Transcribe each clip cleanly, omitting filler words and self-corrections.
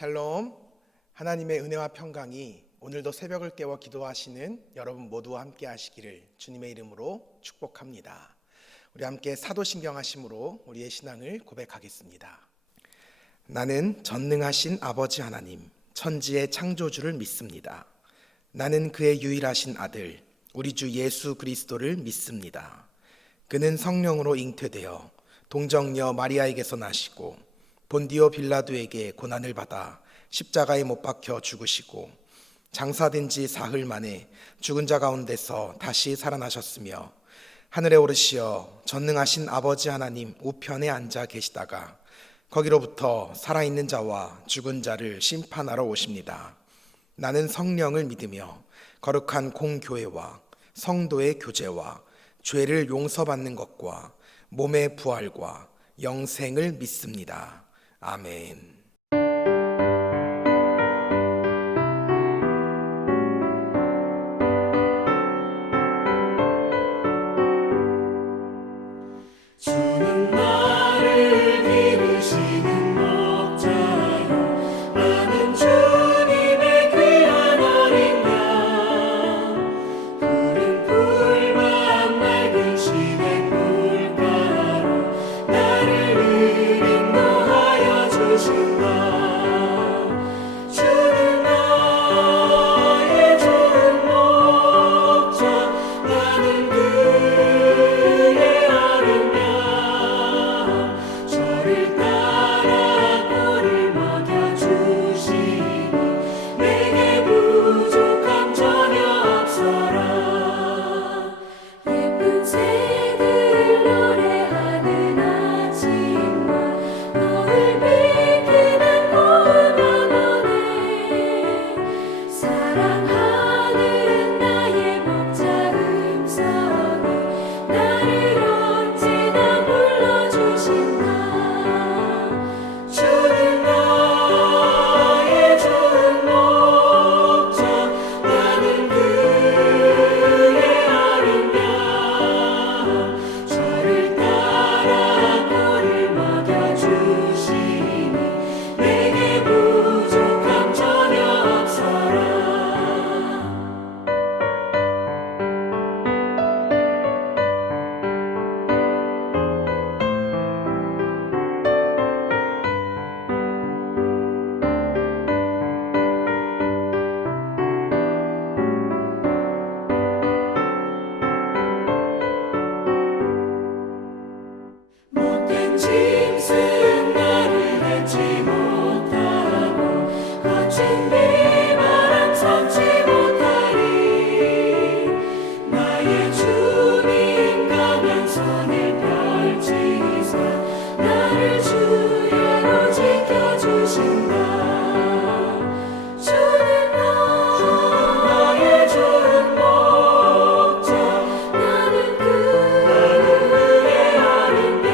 샬롬. 하나님의 은혜와 평강이 오늘도 새벽을 깨워 기도하시는 여러분 모두와 함께 하시기를 주님의 이름으로 축복합니다. 우리 함께 사도신경 하심으로 우리의 신앙을 고백하겠습니다. 나는 전능하신 아버지 하나님, 천지의 창조주를 믿습니다. 나는 그의 유일하신 아들, 우리 주 예수 그리스도를 믿습니다. 그는 성령으로 잉태되어 동정녀 마리아에게서 나시고 본디오 빌라도에게 고난을 받아 십자가에 못 박혀 죽으시고 장사된 지 사흘 만에 죽은 자 가운데서 다시 살아나셨으며 하늘에 오르시어 전능하신 아버지 하나님 우편에 앉아 계시다가 거기로부터 살아있는 자와 죽은 자를 심판하러 오십니다. 나는 성령을 믿으며 거룩한 공교회와 성도의 교제와 죄를 용서받는 것과 몸의 부활과 영생을 믿습니다. 아멘. 주는 나를 기르시는 목자요, 나는 주님의 귀한 어린 양. 푸른 풀밭 맑은 시냇 물가로 나를 인도하여 주신다. 주는 나의 좋은 목자, 나는 그의 어린 양. 저를 따라 꼴을 먹여주시니 내게 부족함 전혀 없어라. 예쁜 새들 노래하는 아침과 너를 비키는 고운 영혼에 사랑하는 나의 목자 음성이 나를 언제나 불러주신다. 주는 나의 좋은 목자, 나는 그의 어린 양. 저를 따라 꼴을 먹여주시니 내게 부족함 전혀 없어라. 못된 짐승 나를 밟지 못하고 거친 비바람 섞지 못하리. 나의 주님 강한 손을 펼치사 나를 주야로 지켜주신다. 주는 나의 좋은 목자, 나는 그의 어린 양.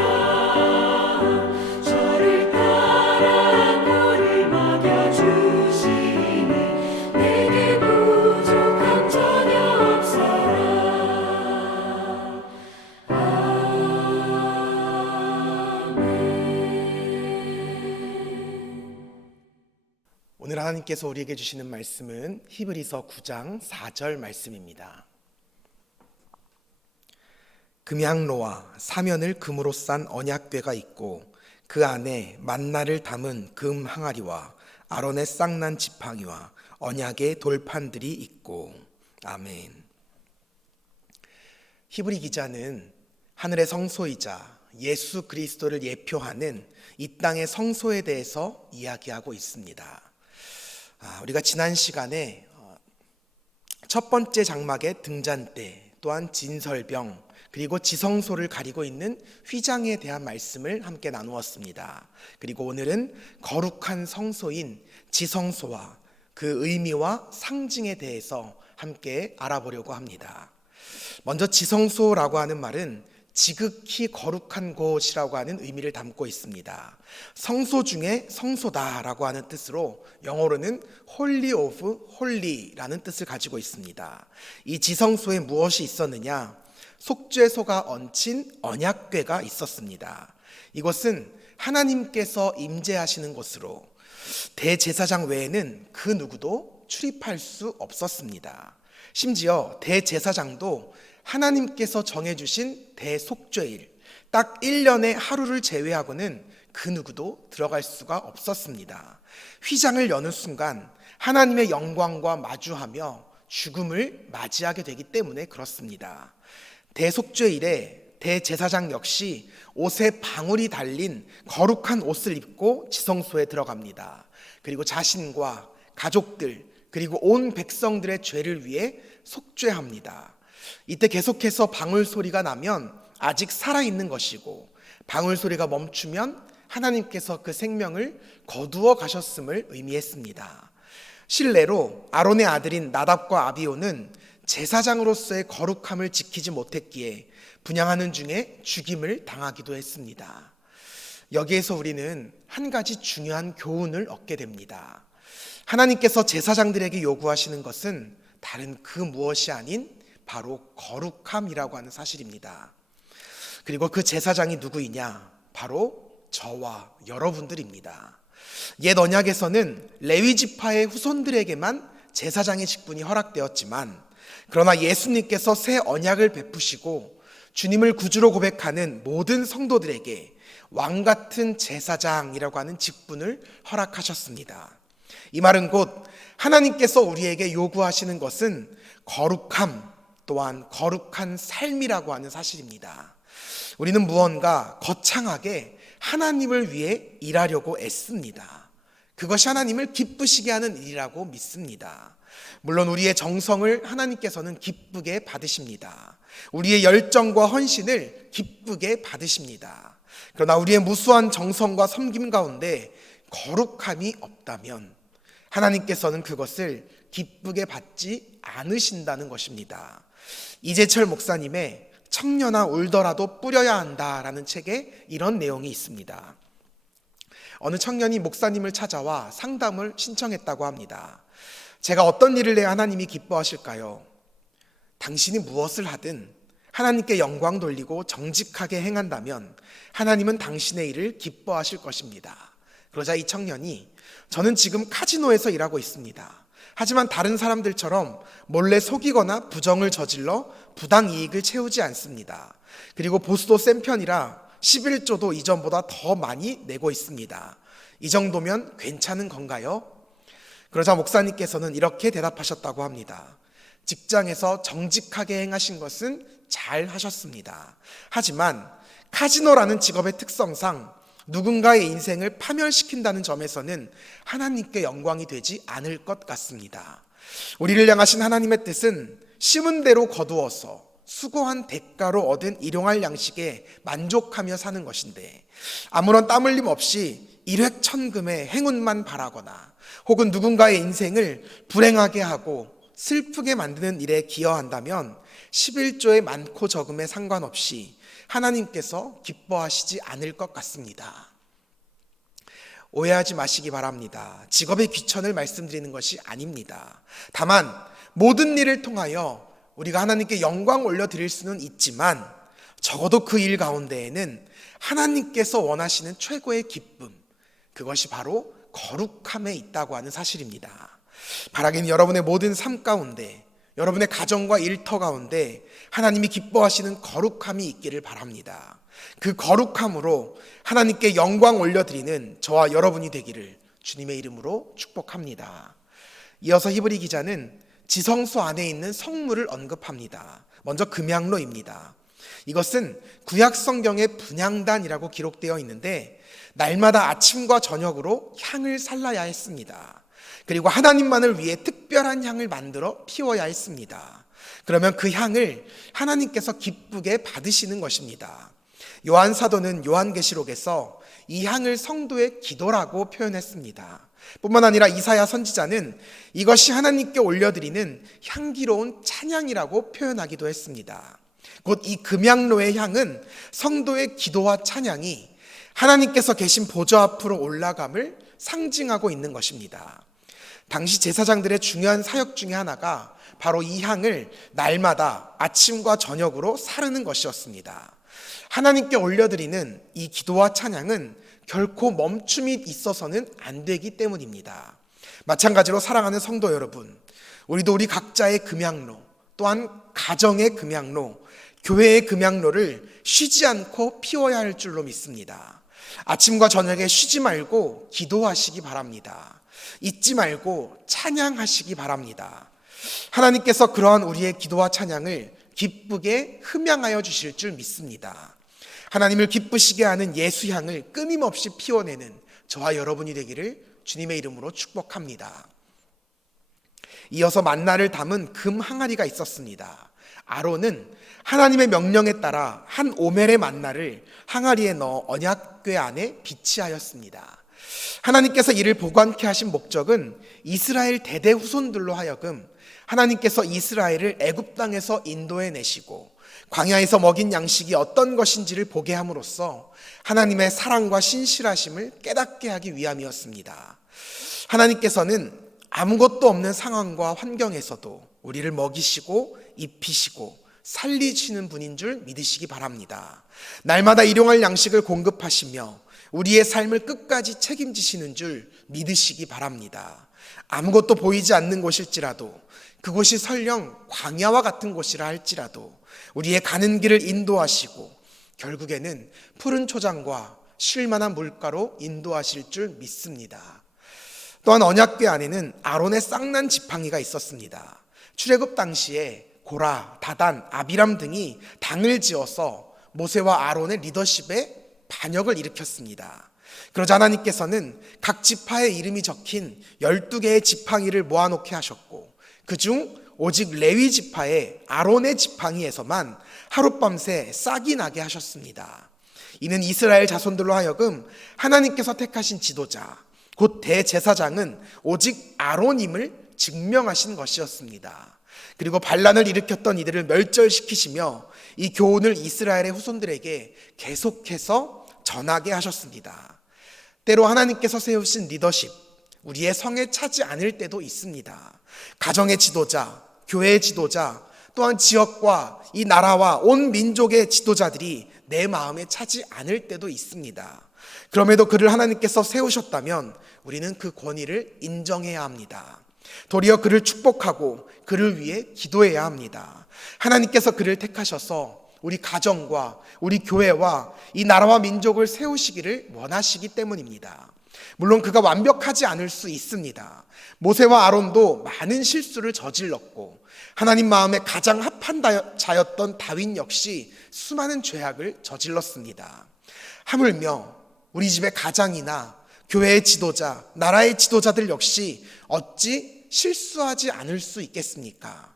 저를 따라 꼴을 먹여주시니 내게 부족함 전혀 없어라. 아멘. 오늘 하나님께서 우리에게 주시는 말씀은 히브리서 9장 4절 말씀입니다. 금향로와 사면을 금으로 싼 언약궤가 있고 그 안에 만나를 담은 금 항아리와 아론의 쌍난 지팡이와 언약의 돌판들이 있고. 아멘. 히브리 기자는 하늘의 성소이자 예수 그리스도를 예표하는 이 땅의 성소에 대해서 이야기하고 있습니다. 우리가 지난 시간에 첫 번째 장막의 등잔대, 또한 진설병, 그리고 지성소를 가리고 있는 휘장에 대한 말씀을 함께 나누었습니다. 그리고 오늘은 거룩한 성소인 지성소와 그 의미와 상징에 대해서 함께 알아보려고 합니다. 먼저 지성소라고 하는 말은 지극히 거룩한 곳이라고 하는 의미를 담고 있습니다. 성소 중에 성소다라고 하는 뜻으로 영어로는 Holy of Holy라는 뜻을 가지고 있습니다. 이 지성소에 무엇이 있었느냐? 속죄소가 얹힌 언약궤가 있었습니다. 이것은 하나님께서 임재하시는 곳으로 대제사장 외에는 그 누구도 출입할 수 없었습니다. 심지어 대제사장도 하나님께서 정해주신 대속죄일, 딱 1년의 하루를 제외하고는 그 누구도 들어갈 수가 없었습니다. 휘장을 여는 순간 하나님의 영광과 마주하며 죽음을 맞이하게 되기 때문에 그렇습니다. 대속죄일에 대제사장 역시 옷에 방울이 달린 거룩한 옷을 입고 지성소에 들어갑니다. 그리고 자신과 가족들 그리고 온 백성들의 죄를 위해 속죄합니다. 이때 계속해서 방울 소리가 나면 아직 살아있는 것이고, 방울 소리가 멈추면 하나님께서 그 생명을 거두어 가셨음을 의미했습니다. 실례로 아론의 아들인 나답과 아비오는 제사장으로서의 거룩함을 지키지 못했기에 분향하는 중에 죽임을 당하기도 했습니다. 여기에서 우리는 한 가지 중요한 교훈을 얻게 됩니다. 하나님께서 제사장들에게 요구하시는 것은 다른 그 무엇이 아닌 바로 거룩함이라고 하는 사실입니다. 그리고 그 제사장이 누구이냐? 바로 저와 여러분들입니다. 옛 언약에서는 레위 지파의 후손들에게만 제사장의 직분이 허락되었지만, 그러나 예수님께서 새 언약을 베푸시고 주님을 구주로 고백하는 모든 성도들에게 왕 같은 제사장이라고 하는 직분을 허락하셨습니다. 이 말은 곧 하나님께서 우리에게 요구하시는 것은 거룩함, 또한 거룩한 삶이라고 하는 사실입니다. 우리는 무언가 거창하게 하나님을 위해 일하려고 애씁니다. 그것이 하나님을 기쁘시게 하는 일이라고 믿습니다. 물론 우리의 정성을 하나님께서는 기쁘게 받으십니다. 우리의 열정과 헌신을 기쁘게 받으십니다. 그러나 우리의 무수한 정성과 섬김 가운데 거룩함이 없다면 하나님께서는 그것을 기쁘게 받지 않으신다는 것입니다. 이재철 목사님의 청년아 울더라도 뿌려야 한다라는 책에 이런 내용이 있습니다. 어느 청년이 목사님을 찾아와 상담을 신청했다고 합니다. 제가 어떤 일을 해야 하나님이 기뻐하실까요? 당신이 무엇을 하든 하나님께 영광 돌리고 정직하게 행한다면 하나님은 당신의 일을 기뻐하실 것입니다. 그러자 이 청년이, 저는 지금 카지노에서 일하고 있습니다. 하지만 다른 사람들처럼 몰래 속이거나 부정을 저질러 부당 이익을 채우지 않습니다. 그리고 보수도 센 편이라 11조도 이전보다 더 많이 내고 있습니다. 이 정도면 괜찮은 건가요? 그러자 목사님께서는 이렇게 대답하셨다고 합니다. 직장에서 정직하게 행하신 것은 잘 하셨습니다. 하지만 카지노라는 직업의 특성상 누군가의 인생을 파멸시킨다는 점에서는 하나님께 영광이 되지 않을 것 같습니다. 우리를 향하신 하나님의 뜻은 심은 대로 거두어서 수고한 대가로 얻은 일용할 양식에 만족하며 사는 것인데, 아무런 땀 흘림 없이 일획천금의 행운만 바라거나 혹은 누군가의 인생을 불행하게 하고 슬프게 만드는 일에 기여한다면 11조의 많고 적음에 상관없이 하나님께서 기뻐하시지 않을 것 같습니다. 오해하지 마시기 바랍니다. 직업의 귀천을 말씀드리는 것이 아닙니다. 다만 모든 일을 통하여 우리가 하나님께 영광 올려드릴 수는 있지만, 적어도 그 일 가운데에는 하나님께서 원하시는 최고의 기쁨, 그것이 바로 거룩함에 있다고 하는 사실입니다. 바라기는 여러분의 모든 삶 가운데, 여러분의 가정과 일터 가운데 하나님이 기뻐하시는 거룩함이 있기를 바랍니다. 그 거룩함으로 하나님께 영광 올려드리는 저와 여러분이 되기를 주님의 이름으로 축복합니다. 이어서 히브리 기자는 지성소 안에 있는 성물을 언급합니다. 먼저 금향로입니다. 이것은 구약 성경의 분향단이라고 기록되어 있는데, 날마다 아침과 저녁으로 향을 살라야 했습니다. 그리고 하나님만을 위해 특별한 향을 만들어 피워야 했습니다. 그러면 그 향을 하나님께서 기쁘게 받으시는 것입니다. 요한 사도는 요한계시록에서 이 향을 성도의 기도라고 표현했습니다. 뿐만 아니라 이사야 선지자는 이것이 하나님께 올려드리는 향기로운 찬양이라고 표현하기도 했습니다. 곧 이 금향로의 향은 성도의 기도와 찬양이 하나님께서 계신 보좌 앞으로 올라감을 상징하고 있는 것입니다. 당시 제사장들의 중요한 사역 중에 하나가 바로 이 향을 날마다 아침과 저녁으로 사르는 것이었습니다. 하나님께 올려드리는 이 기도와 찬양은 결코 멈춤이 있어서는 안 되기 때문입니다. 마찬가지로 사랑하는 성도 여러분, 우리도 우리 각자의 금양로, 또한 가정의 금양로, 교회의 금양로를 쉬지 않고 피워야 할 줄로 믿습니다. 아침과 저녁에 쉬지 말고 기도하시기 바랍니다. 잊지 말고 찬양하시기 바랍니다. 하나님께서 그러한 우리의 기도와 찬양을 기쁘게 흠양하여 주실 줄 믿습니다. 하나님을 기쁘시게 하는 예수향을 끊임없이 피워내는 저와 여러분이 되기를 주님의 이름으로 축복합니다. 이어서 만나를 담은 금 항아리가 있었습니다. 아론은 하나님의 명령에 따라 한 오멜의 만나를 항아리에 넣어 언약궤 안에 비치하였습니다. 하나님께서 이를 보관케 하신 목적은 이스라엘 대대 후손들로 하여금 하나님께서 이스라엘을 애굽 땅에서 인도해 내시고 광야에서 먹인 양식이 어떤 것인지를 보게 함으로써 하나님의 사랑과 신실하심을 깨닫게 하기 위함이었습니다. 하나님께서는 아무것도 없는 상황과 환경에서도 우리를 먹이시고 입히시고 살리시는 분인 줄 믿으시기 바랍니다. 날마다 일용할 양식을 공급하시며 우리의 삶을 끝까지 책임지시는 줄 믿으시기 바랍니다. 아무것도 보이지 않는 곳일지라도, 그곳이 설령 광야와 같은 곳이라 할지라도 우리의 가는 길을 인도하시고 결국에는 푸른 초장과 쉴만한 물가로 인도하실 줄 믿습니다. 또한 언약궤 안에는 아론의 쌍난 지팡이가 있었습니다. 출애굽 당시에 고라, 다단, 아비람 등이 당을 지어서 모세와 아론의 리더십에 반역을 일으켰습니다. 그러자 하나님께서는 각 지파의 이름이 적힌 12개의 지팡이를 모아놓게 하셨고, 그중 오직 레위 지파의 아론의 지팡이에서만 하룻밤새 싹이 나게 하셨습니다. 이는 이스라엘 자손들로 하여금 하나님께서 택하신 지도자, 곧 대제사장은 오직 아론임을 증명하신 것이었습니다. 그리고 반란을 일으켰던 이들을 멸절시키시며 이 교훈을 이스라엘의 후손들에게 계속해서 전하게 하셨습니다. 때로 하나님께서 세우신 리더십, 우리의 성에 차지 않을 때도 있습니다. 가정의 지도자, 교회의 지도자, 또한 지역과 이 나라와 온 민족의 지도자들이 내 마음에 차지 않을 때도 있습니다. 그럼에도 그를 하나님께서 세우셨다면 우리는 그 권위를 인정해야 합니다. 도리어 그를 축복하고 그를 위해 기도해야 합니다. 하나님께서 그를 택하셔서 우리 가정과 우리 교회와 이 나라와 민족을 세우시기를 원하시기 때문입니다. 물론 그가 완벽하지 않을 수 있습니다. 모세와 아론도 많은 실수를 저질렀고 하나님 마음에 가장 합한 자였던 다윗 역시 수많은 죄악을 저질렀습니다. 하물며 우리 집의 가장이나 교회의 지도자, 나라의 지도자들 역시 어찌 실수하지 않을 수 있겠습니까?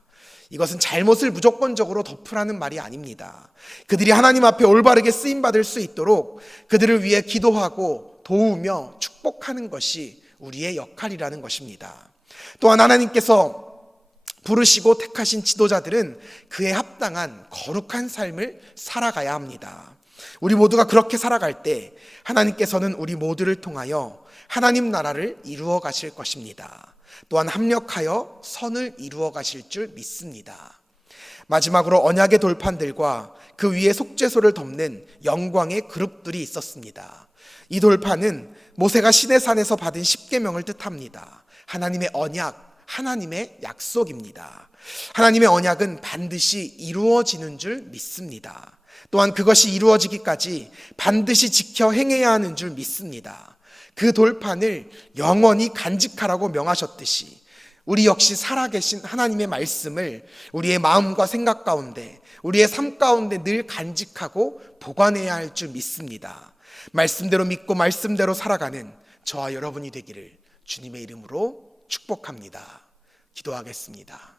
이것은 잘못을 무조건적으로 덮으라는 말이 아닙니다. 그들이 하나님 앞에 올바르게 쓰임받을 수 있도록 그들을 위해 기도하고 도우며 축복하는 것이 우리의 역할이라는 것입니다. 또한 하나님께서 부르시고 택하신 지도자들은 그에 합당한 거룩한 삶을 살아가야 합니다. 우리 모두가 그렇게 살아갈 때 하나님께서는 우리 모두를 통하여 하나님 나라를 이루어 가실 것입니다. 또한 합력하여 선을 이루어 가실 줄 믿습니다. 마지막으로 언약의 돌판들과 그 위에 속죄소를 덮는 영광의 그룹들이 있었습니다. 이 돌판은 모세가 시내산에서 받은 십계명을 뜻합니다. 하나님의 언약, 하나님의 약속입니다. 하나님의 언약은 반드시 이루어지는 줄 믿습니다. 또한 그것이 이루어지기까지 반드시 지켜 행해야 하는 줄 믿습니다. 그 돌판을 영원히 간직하라고 명하셨듯이 우리 역시 살아계신 하나님의 말씀을 우리의 마음과 생각 가운데, 우리의 삶 가운데 늘 간직하고 보관해야 할 줄 믿습니다. 말씀대로 믿고 말씀대로 살아가는 저와 여러분이 되기를 주님의 이름으로 축복합니다. 기도하겠습니다.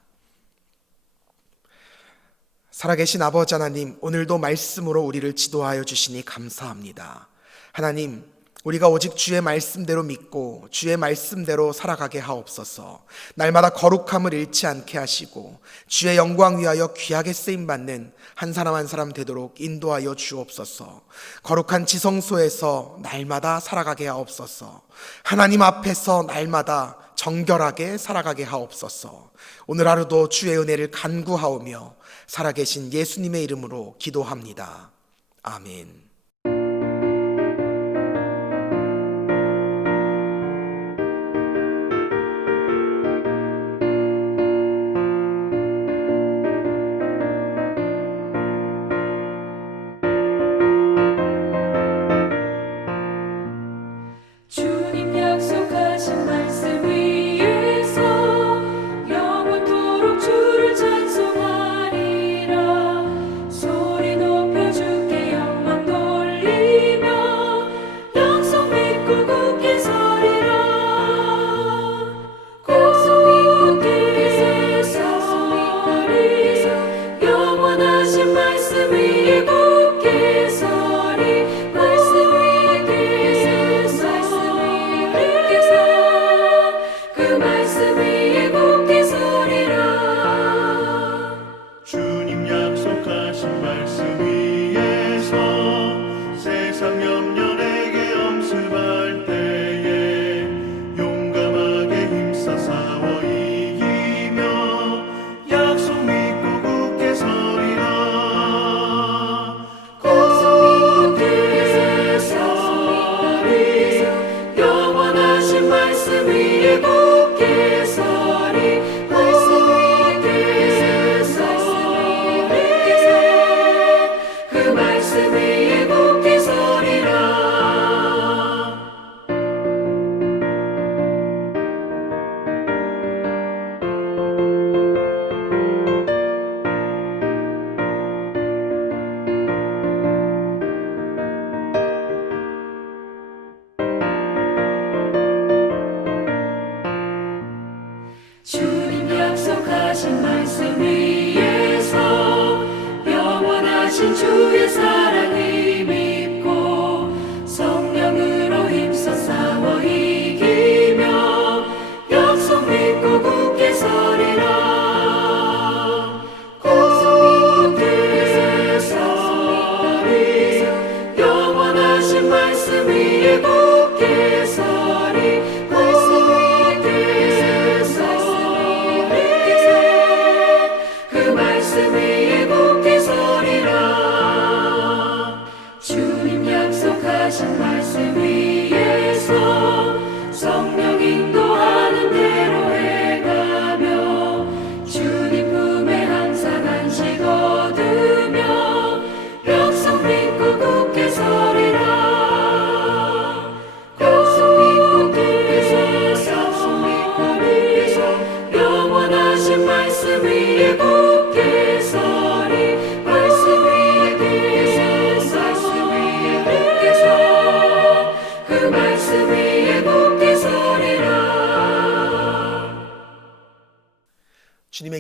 살아계신 아버지 하나님, 오늘도 말씀으로 우리를 지도하여 주시니 감사합니다. 하나님, 우리가 오직 주의 말씀대로 믿고 주의 말씀대로 살아가게 하옵소서. 날마다 거룩함을 잃지 않게 하시고 주의 영광 위하여 귀하게 쓰임받는 한 사람 한 사람 되도록 인도하여 주옵소서. 거룩한 지성소에서 날마다 살아가게 하옵소서. 하나님 앞에서 날마다 정결하게 살아가게 하옵소서. 오늘 하루도 주의 은혜를 간구하오며 살아계신 예수님의 이름으로 기도합니다. 아멘.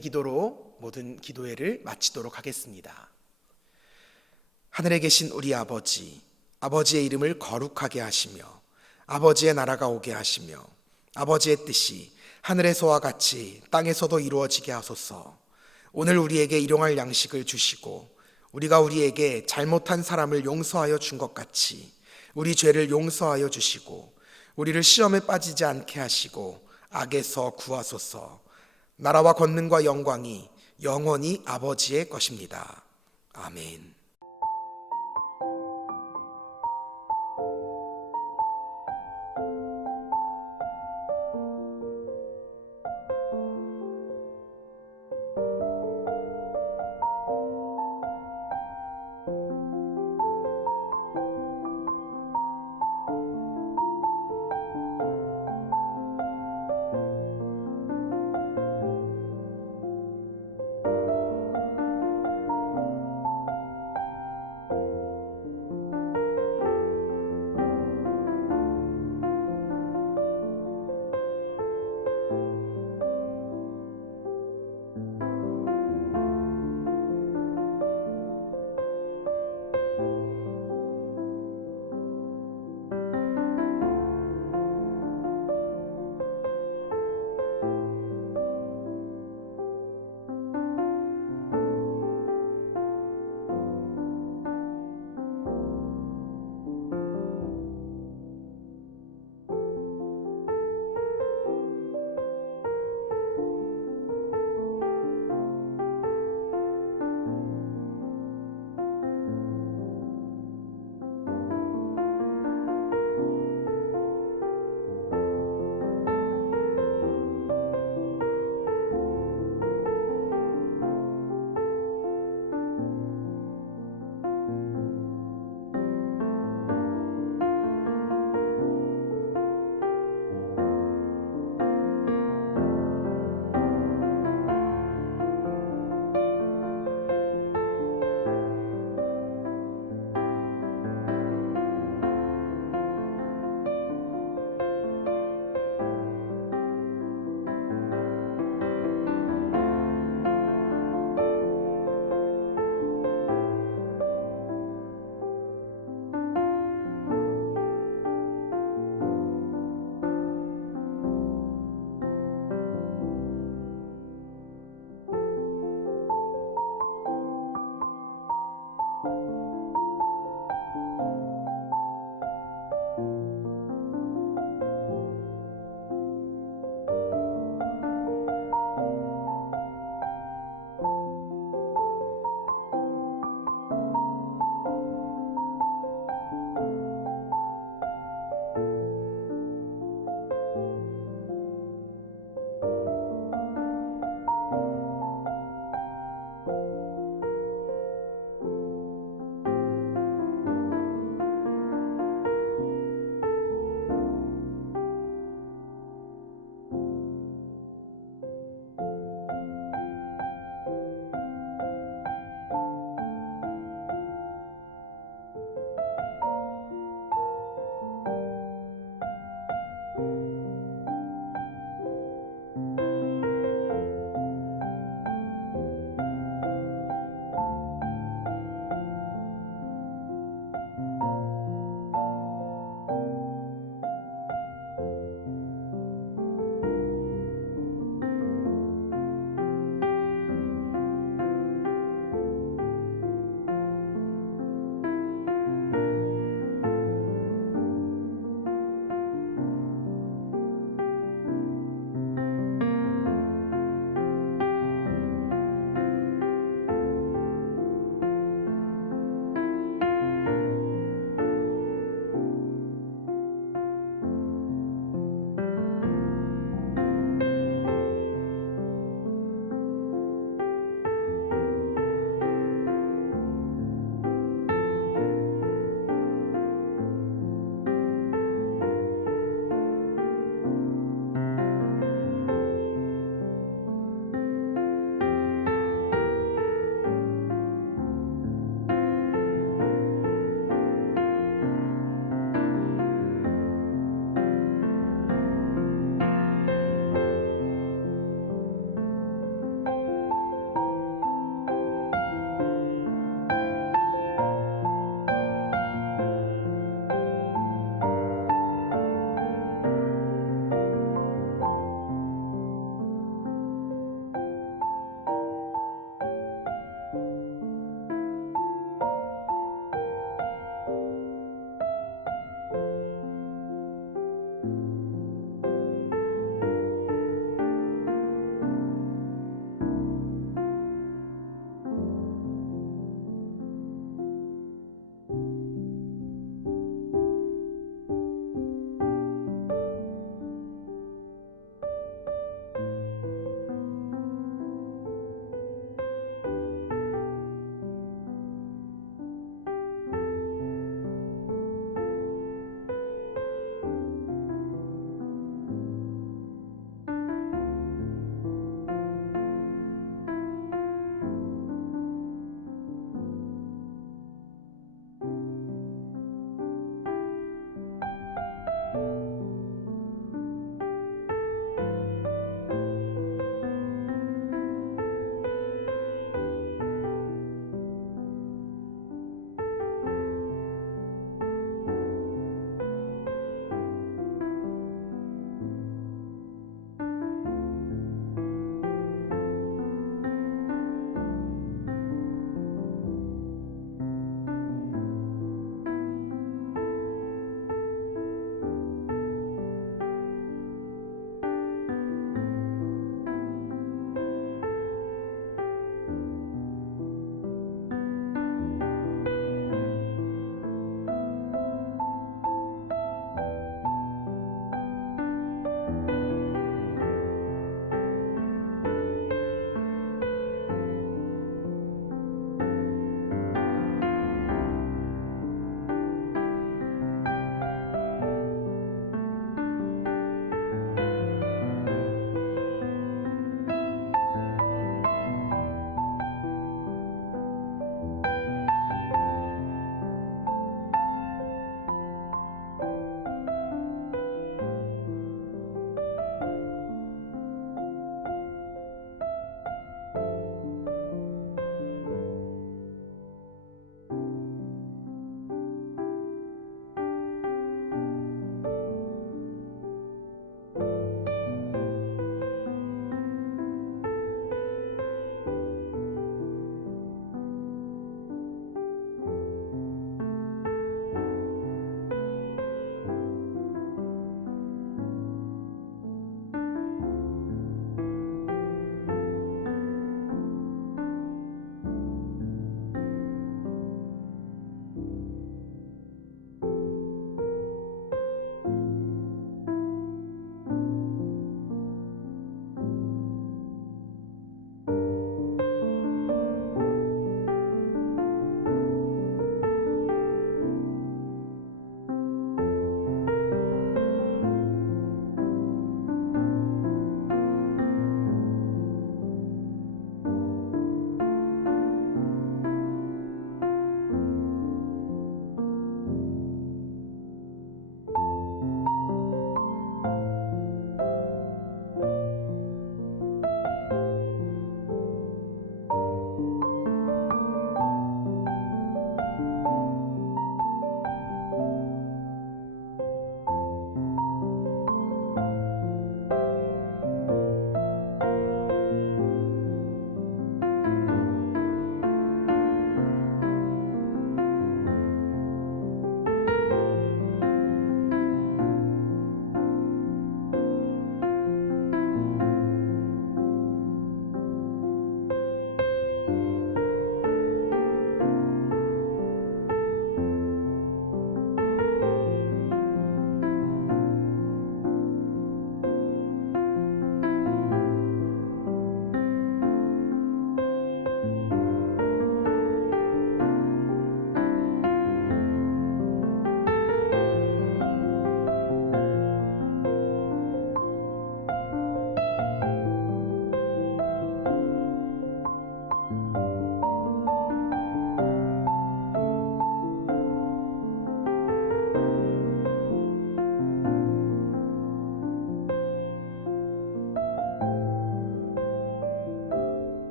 통해 기도로 모든 기도회를 마치도록 하겠습니다. 하늘에 계신 우리 아버지, 아버지의 이름을 거룩하게 하시며 아버지의 나라가 오게 하시며 아버지의 뜻이 하늘에서와 같이 땅에서도 이루어지게 하소서. 오늘 우리에게 일용할 양식을 주시고 우리가 우리에게 잘못한 사람을 용서하여 준 것 같이 우리 죄를 용서하여 주시고 우리를 시험에 빠지지 않게 하시고 악에서 구하소서. 나라와 권능과 영광이 영원히 아버지의 것입니다. 아멘.